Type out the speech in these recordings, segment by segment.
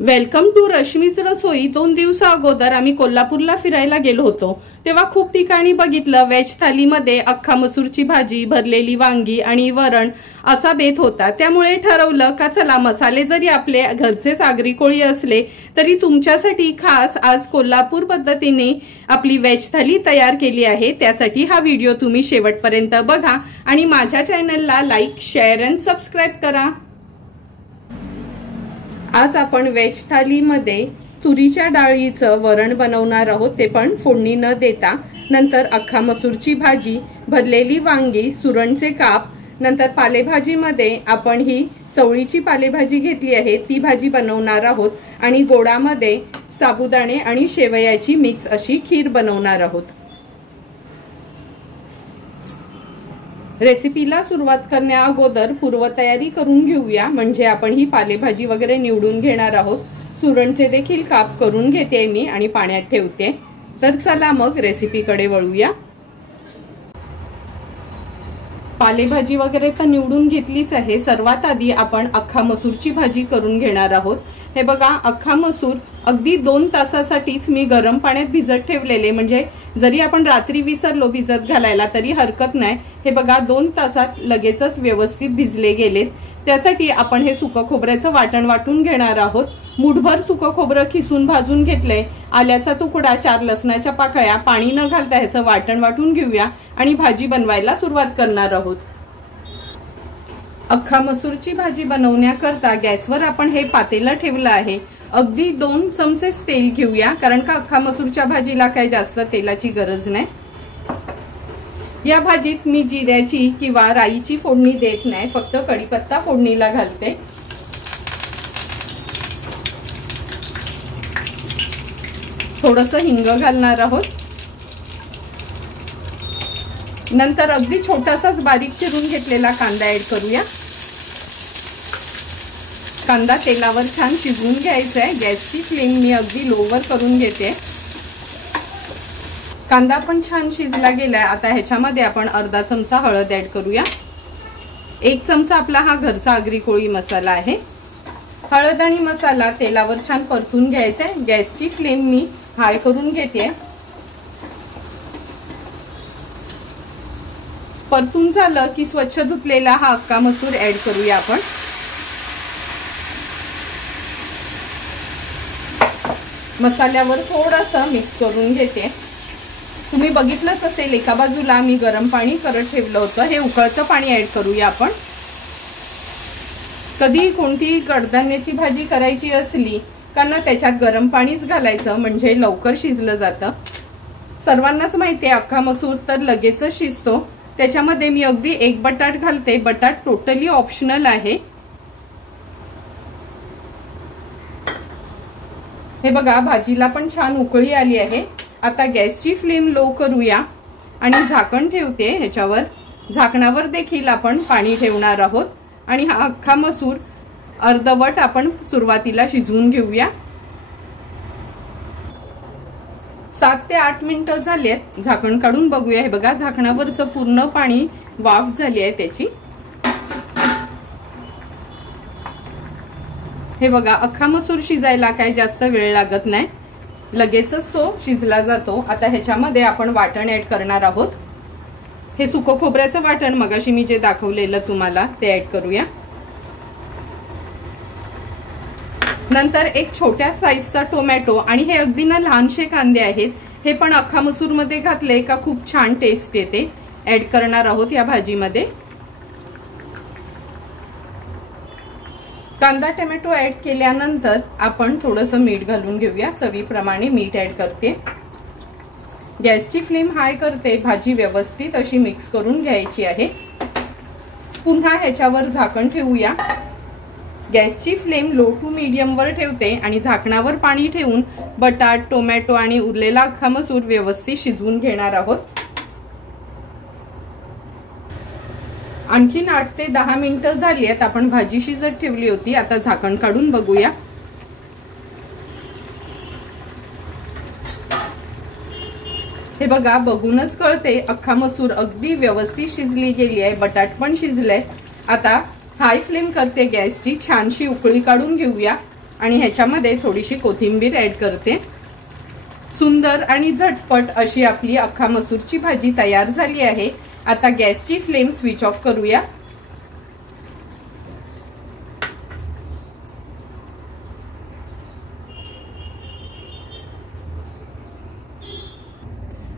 Welcome to रश्मीच रसोई। 2 दिवसा अगोदर आम्ही कोल्हापूरला फिरायला गेलो होतो, तेव्हा खूप ठिकाणी बघितलं वेज थालीमध्ये अख्खा मसूरची भाजी, भरलेली वांगी आणि वरण असा बेत होता। त्यामुळे ठरवलं का चला मसाले जरी आपले घरचे सागरी कोळी असले तरी तुमच्यासाठी खास आज कोल्हापूर पद्धतीने आपली वेज थाली तयार केली आहे। त्यासाठी हा व्हिडिओ तुम्ही शेवटपर्यंत बघा आणि माझ्या चॅनलला लाईक, शेअर आणि सबस्क्राइब करा। आज आपण वेज थालीमध्ये तुरीच्या डाळीचं वरण बनवणार आहोत, ते पण फोडणी न देता। नंतर अख्खा मसूरची भाजी, भरलेली वांगी, सुरणचे काप, नंतर पालेभाजीमध्ये आपण ही चवळीची पालेभाजी घेतली आहे ती भाजी बनवणार आहोत आणि गोडामध्ये साबुदाणे आणि शेवयाची मिक्स अशी खीर बनवणार आहोत। रेसिपीला सुरुवात करण्या अगोदर पूर्वतयारी करून घेऊया, म्हणजे आपण ही पालेभाजी वगैरे निवडून घेणार आहोत। सुरणचे देखील काप करून घेते मी आणि पाण्यात ठेवते। तर चला मग रेसिपीकडे वळूया। पालेभाजी वगैरे तर निवडून घेतलीच आहे। सर्वात आधी आपण अख्खा मसूरची भाजी करून घेणार आहोत। हे बघा, अख्खा मसूर अगदी 2 तासासाठीच मी गरम पाण्यात भिजत ठेवलेले, म्हणजे जरी आपण रात्री विसरलो भिजत घालायला तरी हरकत नाही। हे बघा 2 तासात लगेचच व्यवस्थित भिजले गेलेत। त्यासाठी आपण हे सुकं खोबऱ्याचं वाटण वाटून घेणार आहोत। मुठभर सुकं खोबरं खिसून भाजून घेतलंय, आल्याचा तुकडा, 4 लसणाच्या पाकळ्या, पाणी न घालता ह्याचं वाटण वाटून घेऊया आणि भाजी बनवायला सुरुवात करणार आहोत। अख्खा मसूरची भाजी बनवण्याकरता गॅसवर आपण हे पातेलं ठेवलं आहे। अगदी 2 चमचे तेल घेऊया, कारण का अख्खा मसूरच्या भाजीला काही जास्त तेलाची गरज नाही। या भाजीत मी जिऱ्याची किंवा राईची फोडणी देत नाही, फक्त कढीपत्ता फोडणीला घालते। थोडंसं हिंग घालणार आहोत। नंतर अगदी छोटासाच बारीक चिरून घेतलेला कांदा ऍड करूया। कांदा तेलावर छान शिजवून घ्यायचा आहे। गॅसची फ्लेम मी अगदी लोवर करून घेते। कांदा पण छान शिजला गेलाय। आता ह्याच्यामध्ये आपण अर्धा चमचा हळद ऍड करूया। 1 चमचा आपला हा घरचा आगरी कोळी मसाला आहे। हळद आणि मसाला तेलावर छान परतून घ्यायचा आहे। गॅसची फ्लेम मी हाय करून घेते। परतून झालं की स्वच्छ धुतलेला हा अख्खा मसूर ऍड करूया आपण। मसाल्यावर थोडंसं मिक्स करून घेते। तुम्ही बघितलंच असेल एका बाजूला मी गरम पाणी करत ठेवलं होतं, हे उकळतं पाणी ऍड करूया आपण। कधी कोणती कडधान्याची भाजी करायची असली कारण त्याच्यात गरम पाणीच घालायचं, म्हणजे लवकर शिजलं जातं। सर्वांनाच माहिती आहे अख्खा मसूर तर लगेचच शिजतो। त्याच्यामध्ये मी अगदी 1 बटाट घालते। बटाट टोटली ऑप्शनल आहे। हे बघा, भाजीला पण छान उकळी आली आहे। आता गॅसची फ्लेम लो करूया आणि झाकण ठेवते ह्याच्यावर। झाकणावर देखील आपण पाणी ठेवणार आहोत आणि हा अख्खा मसूर अर्धवट आपण सुरुवातीला शिजवून घेऊया। 7 ते 8 मिनिटं झालेत। झाकण काढून बघूया। हे बघा, झाकणावरचं पूर्ण पाणी वाफ झाली आहे त्याची। हे बघा, अख्खा मसूर शिजायला काही जास्त वेळ लागत नाही, लगेचच तो शिजला जातो। आता ह्याच्यामध्ये आपण वाटण ऍड करणार आहोत। हे सुकं खोबऱ्याचं वाटण मगाशी मी जे दाखवलेलं तुम्हाला ते ऍड करूया। नंतर एक छोट्या साईजचा टोमॅटो आणि हे अगदी ना लहानशे कांदे आहेत। हे पण अख्खा मसूर मध्ये घातले का खूप छान टेस्ट येते। ऍड करणार आहोत या भाजीमध्ये। कांदा टोमॅटो ऍड केल्यानंतर आपण थोडंसं मीठ घालून घेऊया। चवीप्रमाणे मीठ ऍड करते। गॅसची फ्लेम हाय करते। भाजी व्यवस्थित अशी मिक्स करून घ्यायची आहे। पुन्हा ह्याच्यावर झाकण ठेवूया। गॅसची फ्लेम लो टू मीडियम वर ठेवते आणि झाकणावर पाणी ठेवून बटाट, टोमॅटो आणि उरलेला अख्खा मसूर व्यवस्थित शिजवून घेणार आहोत। आणखीन 8 ते 10 मिनिटं झाली आहेत। आपण भाजी शिजत ठेवली होती। आता झाकण काढून बघूया। हे बघा, बघूनच कळते अख्खा मसूर अगदी व्यवस्थित शिजली गेली आहे। बटाट पण शिजले। आता हाय फ्लेम करते गॅसची। छानशी उकळी काढून घेऊया। आणि ह्याच्यामध्ये थोडीशी कोथिंबीर ऍड करते। सुंदर आणि झटपट अशी आपली अख्खा मसूरची भाजी तयार झाली आहे। आता गॅसची फ्लेम स्विच ऑफ करूया।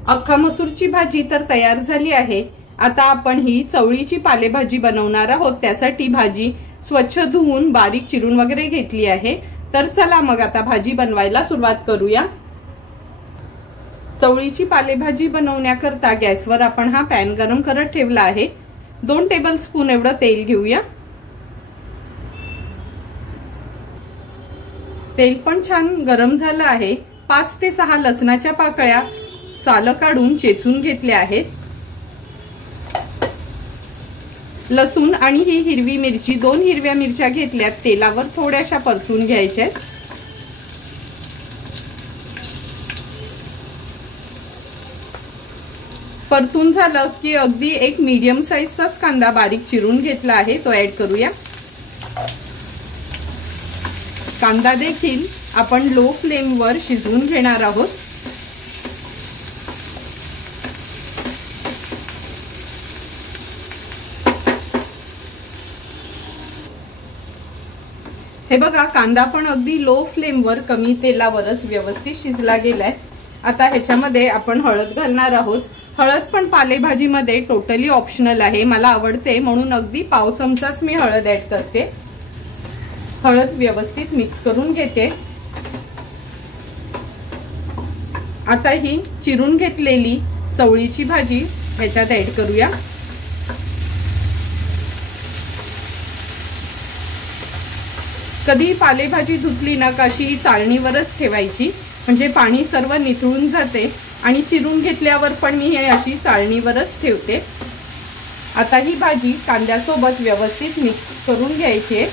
अख्खा मसूरची भाजी तर तयार झाली आहे। आता आपण ही चवळीची पालेभाजी बनवणार आहोत। त्यासाठी भाजी स्वच्छ धुवून बारीक चिरून वगैरे घेतली आहे। तर चला मग आता भाजी बनवायला सुरुवात करूया। चवळीची पालेभाजी बनवण्याकरता गॅसवर आपण हा पॅन गरम करत ठेवला आहे। 2 टेबलस्पून एवढं तेल घेऊया। तेल पण छान गरम झालं आहे। 5 ते 6 लसणाच्या पाकळ्या सालं काढून चेचून घेतल्या आहेत। लसूण आणि ही हिरवी मिरची 2 हिरव्या मिरच्या घेतल्यात, तेलावर थोड्याशा परतून घ्यायच्या। परतून झालं की अगदी एक मीडियम साईजचाच कांदा बारीक चिरून घेतला आहे, तो ऍड करूया। कांदा देखील आपण लो फ्लेमवर शिजवून घेणार आहोत। हे बघा, कांदा पण अगदी लो फ्लेमवर कमी तेलावरच व्यवस्थित शिजला गेलाय। आता ह्याच्यामध्ये आपण हळद घालणार आहोत। हळद पण पालेभाजीमध्ये टोटली ऑप्शनल आहे, मला आवडते म्हणून अगदी पाव चमचाच मी हळद ऍड करते। हळद व्यवस्थित मिक्स करून घेते। आता ही चिरून घेतलेली चवळीची भाजी ह्याच्यात ऍड करूया। कधी पालेभाजी धुतली ना कशी चाळणीवरच ठेवायची, म्हणजे पाणी सर्व निथळून जाते। आणि चिरून घेतल्यावर पण मी हे अशी चाळणीवरच ठेवते। आता ही भाजी कांद्यासोबत व्यवस्थित मिक्स करून घ्यायची आहे।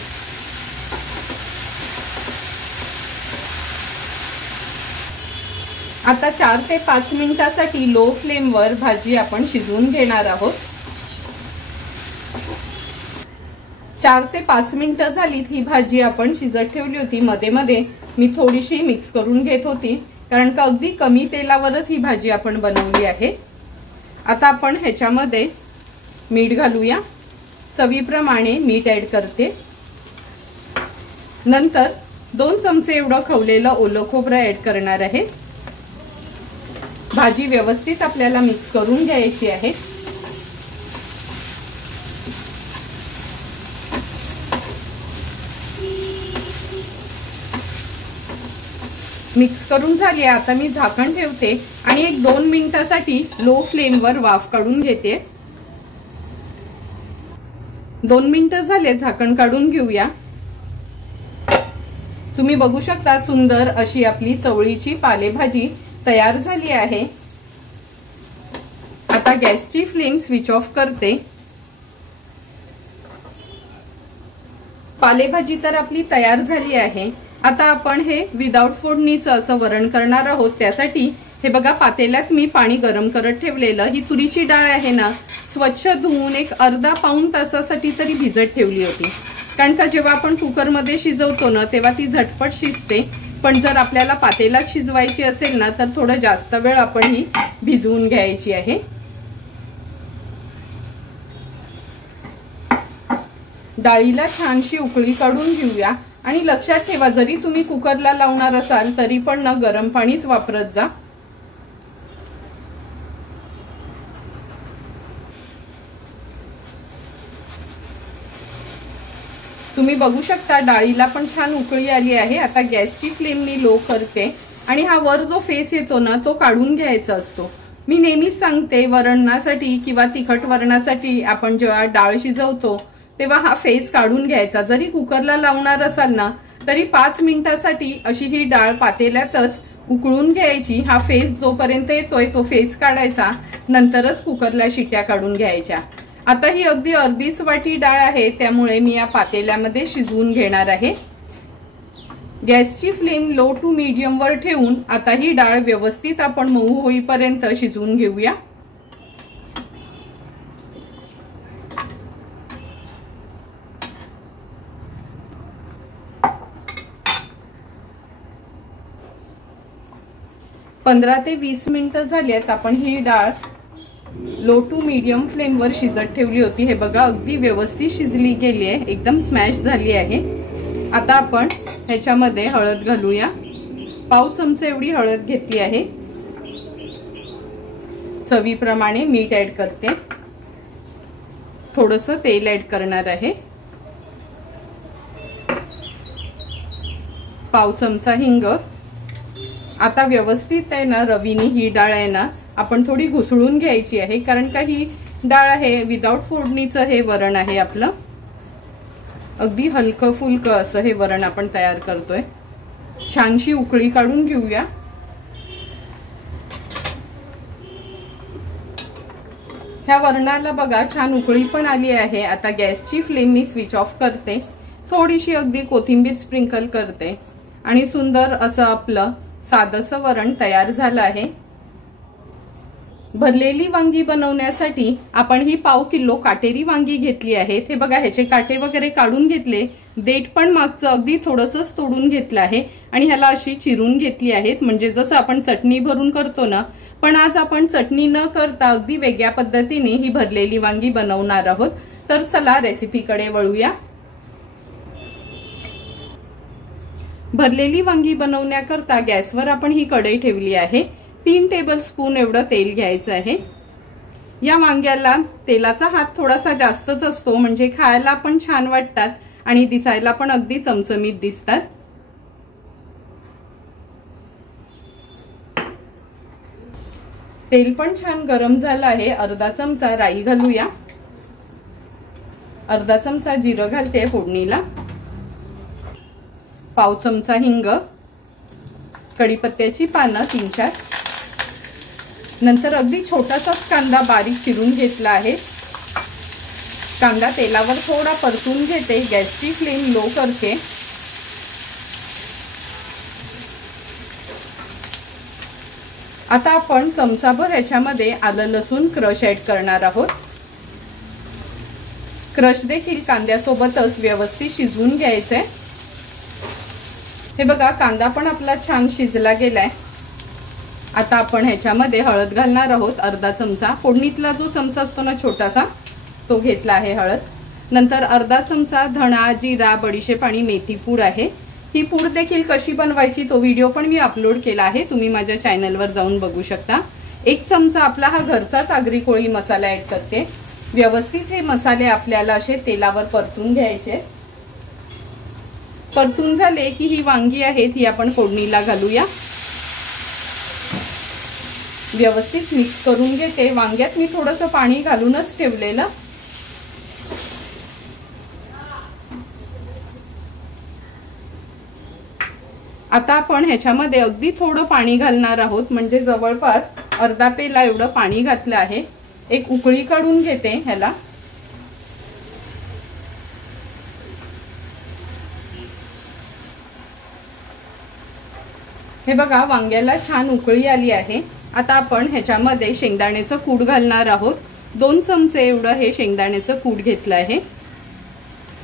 आता 4 ते 5 मिनिटांसाठी लो फ्लेमवर भाजी आपण शिजवून घेणार आहोत। 4 ते 5 मिनिटं झाली ही भाजी आपण शिजत ठेवली होती। मध्ये मध्ये मी थोडीशी मिक्स करून घेत होती, कारण का अगदी कमी तेलावरच ही भाजी आपण बनवली आहे। आता आपण ह्याच्यामध्ये मीठ घालूया। चवीप्रमाणे मीठ ऍड करते। नंतर 2 चमचे एवढं खवलेलं ओलं खोबरं ऍड करणार आहे। भाजी व्यवस्थित आपल्याला मिक्स करून घ्यायची आहे। मिक्स करून झाली। आता मी झाकण ठेवते आणि 1-2 मिनिटांसाठी लो फ्लेमवर वाफ काढून घेते। 2 मिनिटं झाले, झाकण काढून घेऊया। तुम्ही बघू शकता सुंदर अशी आपली चवळीची पालेभाजी तयार झाली आहे। आता गॅसची फ्लेम स्विच ऑफ करते। पालेभाजी तर आपली तयार झाली आहे। आता आपण हे विदाउट फोडणीचं असं वरण करणार आहोत। त्यासाठी हे बघा, पातेल्यात मी पाणी गरम करत ठेवलेलं। ही तुरीची डाळ आहे ना, स्वच्छ धुवून एक अर्धा पाऊण तासासाठी तरी भिजत ठेवली होती, कारण का जेव्हा आपण कुकरमध्ये शिजवतो ना तेव्हा ती झटपट शिजते। पण जर आपल्याला पातेल्यात शिजवायची असेल ना तर थोडं जास्त वेळ आपण ही भिजवून घ्यायची आहे। डाळीला छानशी उकळी काढून घेऊया। आणि लक्षात ठेवा, जरी तुम्ही कुकरला लावणार असाल तरी पण ना गरम पाणीच वापरत जा। तुम्ही बघू शकता डाळीला पण छान उकळी आली आहे। आता गॅसची फ्लेम मी लो करते आणि हा वर जो फेस येतो ना तो काढून घ्यायचा असतो। मी नेहमीच सांगते, वरणासाठी किंवा तिखट वरणासाठी आपण जेव्हा डाळ शिजवतो तेव्हा हा फेस काढून घ्यायचा। जरी कुकरला लावणार असाल ना तरी 5 मिनिटांसाठी अशी ही डाळ पातेल्यातच उकळून घ्यायची। हा फेस जोपर्यंत येतोय तो फेस काढायचा, नंतरच कुकरला शिट्या काढून घ्यायच्या। आता ही अगदी अर्धीच वाटी डाळ आहे, त्यामुळे मी या पातेल्यामध्ये शिजवून घेणार आहे। गॅसची फ्लेम लो टू मीडियम वर ठेवून आता ही डाळ व्यवस्थित आपण मऊ होईपर्यंत शिजवून घेऊया। 15 ते 20 मिनिटं झाली आहेत आपण ही डाळ लो टू मीडियम फ्लेम वर शिजत ठेवली होती। हे बघा अगदी व्यवस्थित शिजली गेली आहे, एकदम स्मॅश झाली आहे। आता आपण ह्याच्यामध्ये हळद घालूया। पाव चमचा एवढी हळद घेतली आहे। चवीप्रमाणे मीठ ऍड करते, थोडंसं तेल ऍड करणार आहे, पाव चमचा हिंग। आता व्यवस्थित आहे ना रवीनी ही डाळ आहे ना आपण थोडी घुसळून घ्यायची आहे, कारण का ही डाळ आहे विदाउट फोडणीचं हे वरण आहे आपलं। अगदी हलकं फुलकं असं हे वरण आपण तयार करतोय। छानशी उकळी काढून घेऊया। ह्या वरणाला बघा छान उकळी पण आली आहे। आता गॅसची फ्लेम मी स्विच ऑफ करते, थोडीशी अगदी कोथिंबीर स्प्रिंकल करते आणि सुंदर असं आपलं साधंसं वरण तयार झालं आहे। भरलेली वांगी बनवण्यासाठी आपण ही पाव किलो काटेरी वांगी घेतली आहेत। हे बघा ह्याचे काटे वगैरे काढून घेतले, देठ पण मागचं अगदी थोडंसंच तोडून घेतलं आहे आणि ह्याला अशी चिरून घेतली आहेत, म्हणजे जसं आपण चटणी भरून करतो ना। पण आज आपण चटणी न करता अगदी वेगळ्या पद्धतीने ही भरलेली वांगी बनवणार आहोत। तर चला रेसिपीकडे वळूया। भरलेली वांगी बनवण्याकरता गॅसवर आपण ही कढई ठेवली आहे। 3 टेबलस्पून एवढं तेल घ्यायचं आहे। या वांग्याला तेलाचा हात थोडासा जास्तच असतो, म्हणजे खायला पण छान वाटतात आणि दिसायला पण अगदी चमचमीत दिसतात। तेल पण छान गरम झालं आहे। अर्धा चमचा राई घालूया, अर्धा चमचा जिरं घालते फोडणीला, पाव चमचा हिंग, कढीपत्त्याची पानं 3-4, नंतर अगदी छोटासा कांदा बारीक चिरून घेतला आहे। कांदा तेलावर थोडा परतून घेते, गॅसची फ्लेम लो करते। आता आपण चमचाभर याच्यामध्ये आलं लसूण क्रश ऍड करणार आहोत। क्रश देखील कांद्यासोबतच व्यवस्थित शिजवून घ्यायचंय। हे बघा कांदा पण आपला छान शिजला गेलाय। आता आपण ह्याच्यामध्ये हळद घालणार आहोत, अर्धा चमचा। फोडणीतला जो चमचा असतो ना छोटासा तो घेतला आहे हळद। नंतर अर्धा चमचा धणा, जिरा, बडीशेप आणि मेथी पूड आहे। ही पूड देखील कशी बनवायची तो व्हिडिओ पण मी अपलोड केला आहे, तुम्ही माझ्या चॅनलवर जाऊन बघू शकता। 1 चमचा आपला हा घरचाच आगरी कोळी मसाला ऍड करते। व्यवस्थित हे मसाले आपल्याला असे तेलावर परतून घ्यायचे। परतून झाले की ही वांगी आहेत ही आपण फोडणीला घालूया। व्यवस्थित मिक्स करून घेते। वांग्यात मी थोडंसं पाणी घालूनच ठेवलेलं। आता आपण ह्याच्यामध्ये अगदी थोडं पाणी घालणार आहोत, म्हणजे जवळपास अर्धा पेला एवढं पाणी घातलं आहे। एक उकळी काढून घेते ह्याला। हे बघा वांग्याला छान उकळी आली आहे। आता आपण ह्याच्यामध्ये शेंगदाण्याचं कूट घालणार आहोत। 2 चमचे एवढं हे शेंगदाण्याचं कूट घेतलं आहे,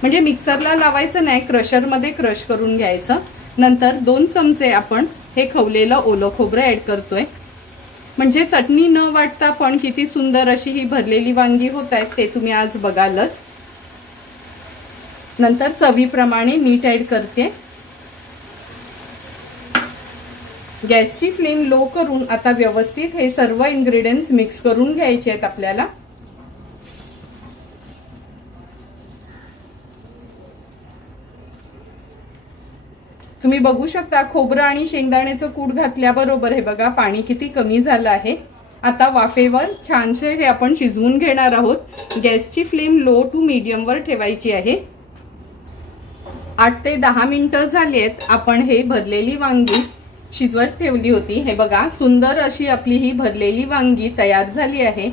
म्हणजे मिक्सरला लावायचं नाही, क्रशरमध्ये क्रश करून घ्यायचं। नंतर 2 चमचे आपण हे खवलेलं ओलं खोबरं ऍड करतोय, म्हणजे चटणी न वाटता पण किती सुंदर अशी ही भरलेली वांगी होत आहेत ते तुम्ही आज बघालच। नंतर चवीप्रमाणे मीठ ऍड करते। गॅसची फ्लेम लो करून आता व्यवस्थित हे सर्व इन्ग्रेडियंट्स मिक्स करून घ्यायचे आहेत आपल्याला। तुम्ही बघू शकता खोबरं आणि शेंगदाण्याचं कूट घातल्याबरोबर हे बघा पाणी किती कमी झालं आहे। आता वाफेवर छानसे हे आपण शिजवून घेणार आहोत। गॅसची फ्लेम लो टू मीडियम वर ठेवायची आहे। 8 ते 10 मिनिटं झाली आहेत आपण हे भरलेली वांगी शिजवत ठेवली होती। हे बघा सुंदर अशी आपली ही भरलेली वांगी तयार झाली आहे।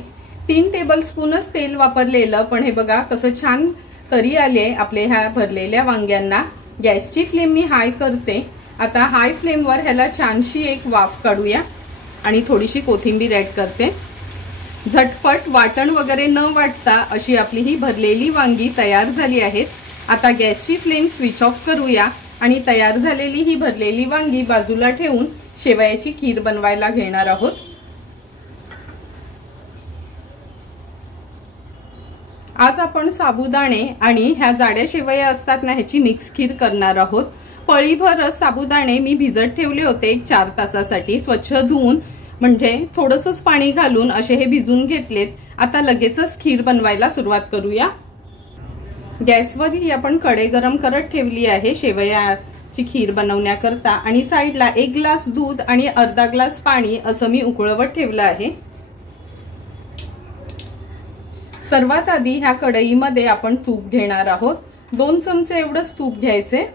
3 टेबलस्पूनच तेल वापरलेलं, पण हे बघा कसं छान तरी आले आपले ह्या भरलेल्या वांग्यांना। गॅसची फ्लेम मी हाय करते। आता हाय फ्लेमवर ह्याला छानशी एक वाफ काढूया आणि थोडीशी कोथिंबीर ऍड करते। झटपट वाटण वगैरे न वाटता अशी आपली ही भरलेली वांगी तयार झाली आहेत। आता गॅसची फ्लेम स्विच ऑफ करूया आणि तयार झालेली ही भरलेली वांगी बाजूला ठेवून शेवयाची खीर बनवायला घेणार आहोत। आज आपण साबुदाणे आणि ह्या जाड्या शेवया असतात ना ह्याची मिक्स खीर करणार आहोत। पळीभर साबुदाणे मी भिजत ठेवले होते 4 तासासाठी, स्वच्छ धुवून म्हणजे थोडंसंच पाणी घालून असे हे भिजून घेतलेत। आता लगेचच खीर बनवायला सुरुवात करूया। गॅसवर ही आपण कढई गरम करत ठेवली आहे शेवयाची खीर बनवण्याकरता आणि साईडला 1 ग्लास दूध आणि अर्धा ग्लास पाणी असं मी उकळवत ठेवलं आहे। सर्वात आधी ह्या कढईमध्ये आपण तूप घेणार आहोत। 2 चमचे एवढंच तूप घ्यायचे।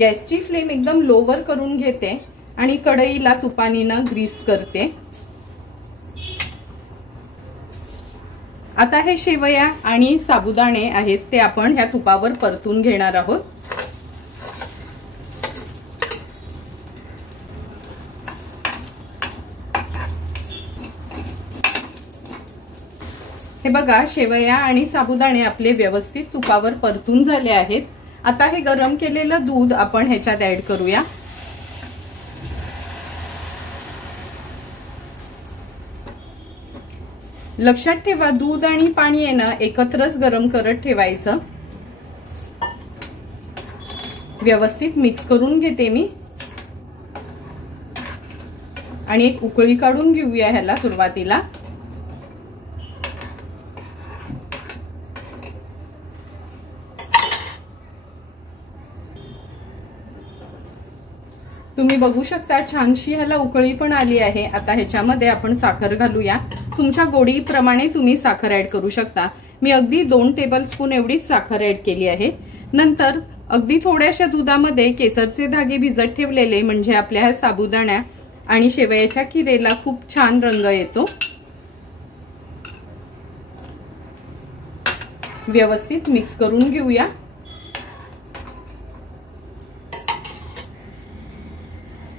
गॅसची फ्लेम एकदम लोवर करून घेते आणि कढईला तुपाने ना ग्रीस करते। आता हे शेवया आणि साबुदाणे आहेत ते आपण ह्या तुपावर परतून घेणार आहोत। हे बघा शेवया आणि साबुदाणे आपले व्यवस्थित तुपावर परतून झाले आहेत। आता हे गरम केलेलं दूध आपण ह्याच्यात ऍड करूया। लक्षात ठेवा दूध आणि पाणी आहे ना एकत्रच गरम करत ठेवायचं। व्यवस्थित मिक्स करून घेते मी आणि एक उकळी काढून घेऊया ह्याला सुरुवातीला। तुम्ही बघू शकता छानशी ह्याला उकळी पण आली आहे। आता ह्याच्यामध्ये आपण साखर घालूया। तुमच्या गोडीप्रमाणे तुम्ही साखर ऍड करू शकता। मी अगदी 2 टेबलस्पून एवढी साखर ऍड केली आहे। नंतर अगदी थोड्याशा दुधामध्ये केसरचे धागे भिजत ठेवलेले म्हणजे आपल्या साबुदाण्या आणि शेवयाच्या खीरेला खूप छान रंग येतो। व्यवस्थित मिक्स करून घेऊया।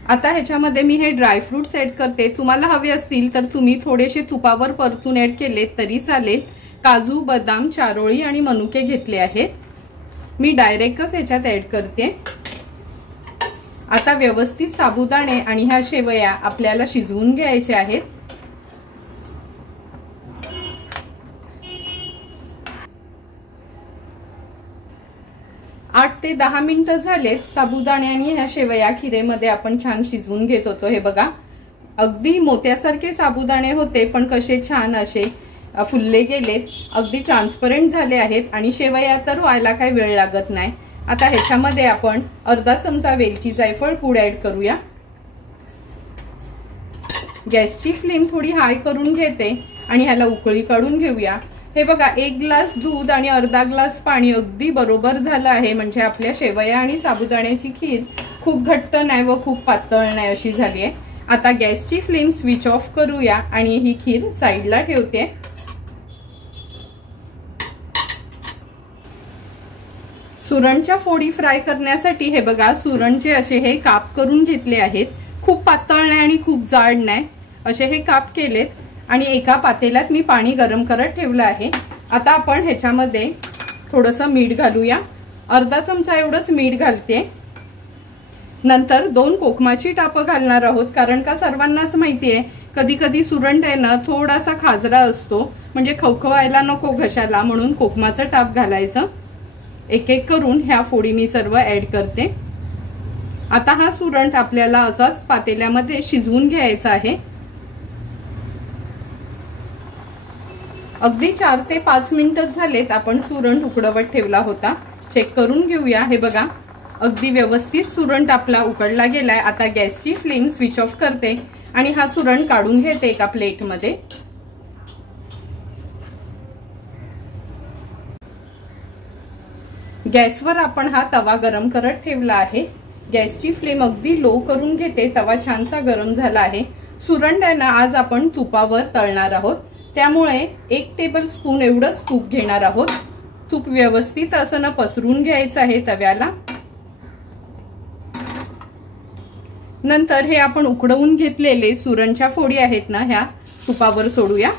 आता ह्याच्यामध्ये मी हे ड्राय फ्रूट्स ऍड करते। तुम्हाला हवे असतील तर तुम्ही थोडेसे तुपावर परतून ऍड केले तरी चालेल। काजू, बदाम, चारोळी आणि मनुके घेतले आहेत। मी डायरेक्टच ह्याच्यात ऍड करते। आता व्यवस्थित साबुदाणे आणि ह्या शेवया आपल्याला शिजवून घ्यायचे आहेत। आठ ते 10 मिनिटं झालेत। साबुदाणे आणि ह्या शेवया खीरेमध्ये आपण छान शिजवून घेत होतो। हे बघा अगदी मोत्यासारखे साबुदाणे होते पण कसे छान असे फुलले गेलेत, अगदी ट्रान्सपरंट झाले आहेत आणि शेवया तर व्हायला काही वेळ लागत नाही। आता ह्याच्यामध्ये आपण अर्धा चमचा वेलची जायफळ पूड ऍड करूया। गॅसची फ्लेम थोडी हाय करून घेते आणि ह्याला उकळी काढून घेऊया। हे बघा 1 ग्लास दूध आणि अर्धा ग्लास पाणी अगदी बरोबर झालं आहे। म्हणजे आपल्या शेवया आणि साबुदाण्याची खीर खूप घट्ट नाही व खूप पातळ नाही अशी झाली आहे। आता गॅसची फ्लेम स्विच ऑफ करूया आणि ही खीर साईडला ठेवते। सुरणच्या फोडी फ्राय करण्यासाठी हे बघा सुरणचे असे हे काप करून घेतले आहेत। खूप पातळ नाही आणि खूप जाड नाही असे हे काप केलेत आणि एका पातेल्यात मी पाणी गरम करत ठेवलं आहे। आता आपण ह्याच्यामध्ये थोडंसं मीठ घालूया। अर्धा चमचा एवढंच मीठ घालते। नंतर 2 कोकमाची टापं घालणार आहोत कारण का सर्वांनाच माहिती आहे कधी कधी सुरण आहे ना थोडासा खाजरा असतो म्हणजे खवखवायला नको घशाला, म्हणून कोकमाचं टाप घालायचं। एक एक करून ह्या फोडी मी सर्व ऍड करते। आता हा सुरण आपल्याला असाच पातेल्यामध्ये शिजवून घ्यायचा आहे। अगदी 4 ते 5 मिनिटं झालेत आपण सुरण उकडवत ठेवला होता। चेक करून घेऊया। हे बघा अगदी व्यवस्थित सुरण आपला उकडला गेलाय। आता गॅसची फ्लेम स्विच ऑफ करते आणि हा सुरण काढून घेते एका प्लेटमध्ये। गॅसवर आपण हा तवा गरम करत ठेवला आहे। गॅसची फ्लेम अगदी लो करून घेते। तवा छानसा गरम झाला आहे। सुरण आहे ना आज आपण तुपावर तळणार आहोत, त्यामुळे 1 टेबलस्पून एवढंच तूप घेणार आहोत। तूप व्यवस्थित असं ना पसरून घ्यायचं आहे तव्याला। नंतर हे आपण उकडवून घेतलेले सुरणच्या फोडी आहेत ना ह्या तुपावर सोडूया।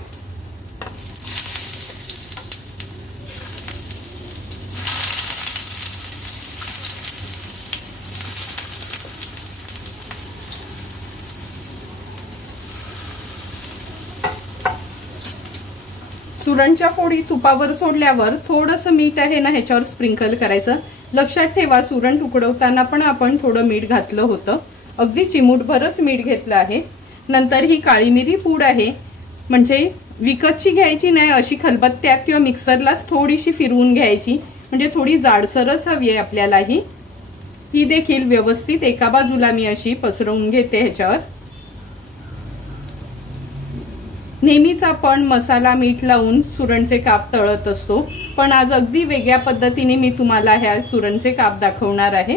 सुरणच्या फोडी तुपावर सोडल्यावर थोडंसं मीठ आहे ना ह्याच्यावर स्प्रिंकल करायचं। लक्षात ठेवा सुरण तुकडवताना पण आपण थोडं मीठ घातलं होतं, अगदी चिमूटभरच मीठ घेतलं आहे। नंतर ही काळी मिरी पूड आहे, म्हणजे विकतची घ्यायची नाही, अशी खलबत्त्यात किंवा मिक्सरलाच थोडीशी फिरवून घ्यायची, म्हणजे थोडी जाडसरच हवी आहे आपल्याला। ही देखील व्यवस्थित एका बाजूला मी अशी पसरवून घेते ह्याच्यावर। नेहमीच आपण मसाला मीठ लावून सुरणचे काप तळत असतो, पण आज अगदी वेगळ्या पद्धतीने मी तुम्हाला ह्या सुरणचे काप दाखवणार आहे।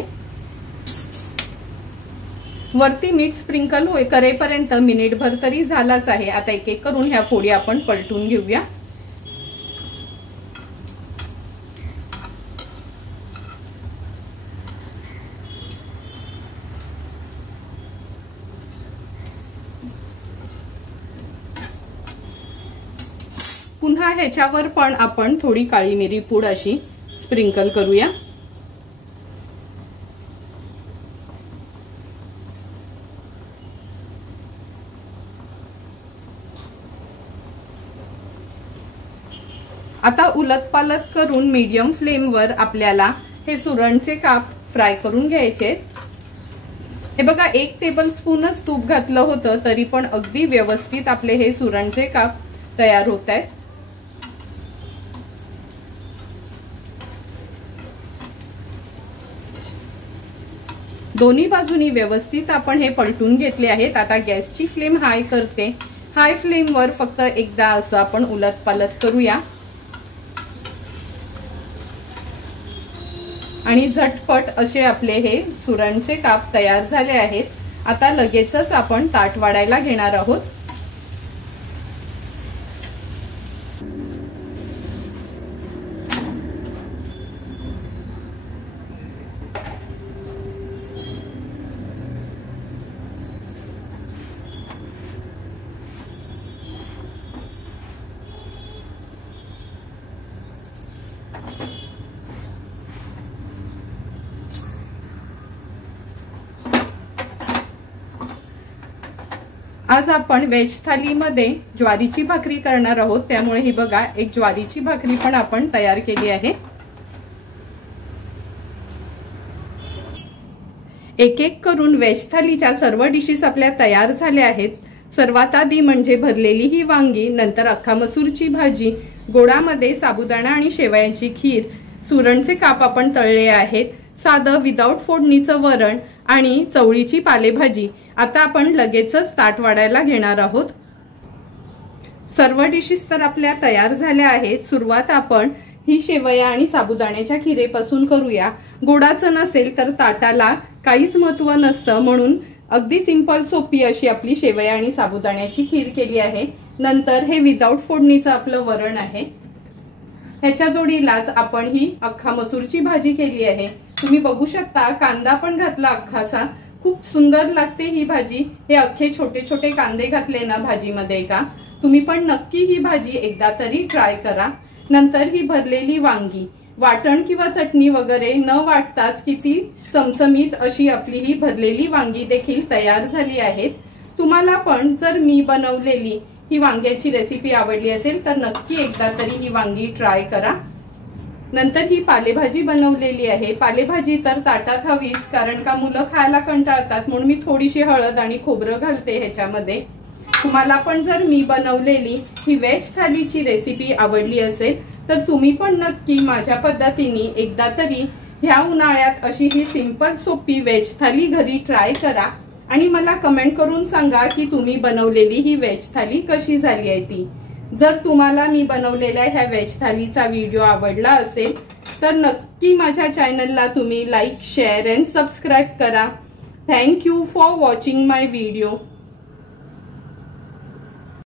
वरती मीठ स्प्रिंकल करेपर्यंत मिनिटभर तरी झालाच आहे। आता एक एक करून ह्या फोडी आपण पलटून घेऊया। पुन्हा ह्याच्यावर पण आपण थोडी काळी मिरी पूड अशी स्प्रिंकल करूया। आता उलटपालट करून मीडियम फ्लेमवर आपल्याला हे सुरणचे काप फ्राय करून घ्यायचे। हे बघा 1 टेबलस्पूनच तूप घातलं होतं तरी पण अगदी व्यवस्थित आपले हे सुरणचे काप तयार होत आहेत। दोन्ही बाजूनी व्यवस्थित आपण हे पलटून घेतले आहेत। आता गॅसची फ्लेम हाय करते। हाय फ्लेमवर फक्त एकदा असं आपण उलटपालट करूया आणि झटपट असे आपले हे सुरणचे काप तयार झाले आहेत। आता लगेचच आपण ताट वाढायला घेणार आहोत। आज आपण वेज थालीमध्ये ज्वारीची भाकरी करणार आहोत, त्यामुळे ही बघा एक ज्वारीची भाकरी पण आपण तयार केली आहे। एक एक करून वेज थालीच्या सर्व डिशेस आपल्या तयार झाल्या आहेत। सर्वात आधी म्हणजे भरलेली ही वांगी, नंतर अख्खा मसूरची भाजी, गोडामध्ये साबुदाणा आणि शेवयांची खीर, सुरणचे काप आपण तळले आहेत, साधं विदाउट फोडणीचं वरण आणि चवळीची पालेभाजी। आता आपण लगेचच ताट वाढायला घेणार आहोत। सर्व डिशेस तर आपल्या तयार झाल्या आहेत। सुरुवात आपण ही शेवया आणि साबुदाण्याच्या खिरेपासून करूया। गोडाचं नसेल तर ताटाला काहीच महत्त्व नसतं, म्हणून अगदी सिंपल सोपी अशी आपली शेवया आणि साबुदाण्याची खीर केली आहे। नंतर हे विदाउट फोडणीचं आपलं वरण आहे। ह्याच्या जोडीलाच आपण ही अख्खा मसूरची भाजी केली आहे। तुम्ही बघू शकता कांदा पण घातला अख्खासा, खूप सुंदर लागते ही भाजी। हे अख्खे छोटे छोटे कांदे घातले ना भाजीमध्ये का, तुम्ही पण नक्की ही भाजी एकदा तरी ट्राय करा। नंतर ही भरलेली वांगी, वाटण किंवा चटणी वगैरे न वाटताच किती चमचमीत अशी आपली ही भरलेली वांगी देखील तयार झाली आहेत। तुम्हाला पण जर मी बनवलेली ही वांग्याची रेसिपी आवडली असेल तर नक्की एकदा तरी ही वांगी ट्राय करा। नंतर ही पालेभाजी बनवलेली आहे। पालेभाजी तर ताटात हवीच, कारण का मुलं खायला कंटाळतात, म्हणून मी थोडीशी हळद आणि खोबरं घालते ह्याच्यामध्ये। तुम्हाला पण जर मी बनवलेली ही वेज थालीची रेसिपी आवडली असेल तर तुम्ही पण नक्की माझ्या पद्धतीने एकदा तरी ह्या उन्हाळ्यात अशी ही सिंपल सोपी वेज थाली घरी ट्राय करा आणि मला कमेंट करून सांगा की तुम्ही बनवलेली ही वेज थाली कशी झाली आहे ती। जर तुम्हाला मी बनवलेल्या ह्या वेज थालीचा व्हिडिओ आवडला असेल तर नक्की माझ्या चॅनलला तुम्ही लाईक, शेअर अँड सबस्क्राईब करा। Thank you for watching my video.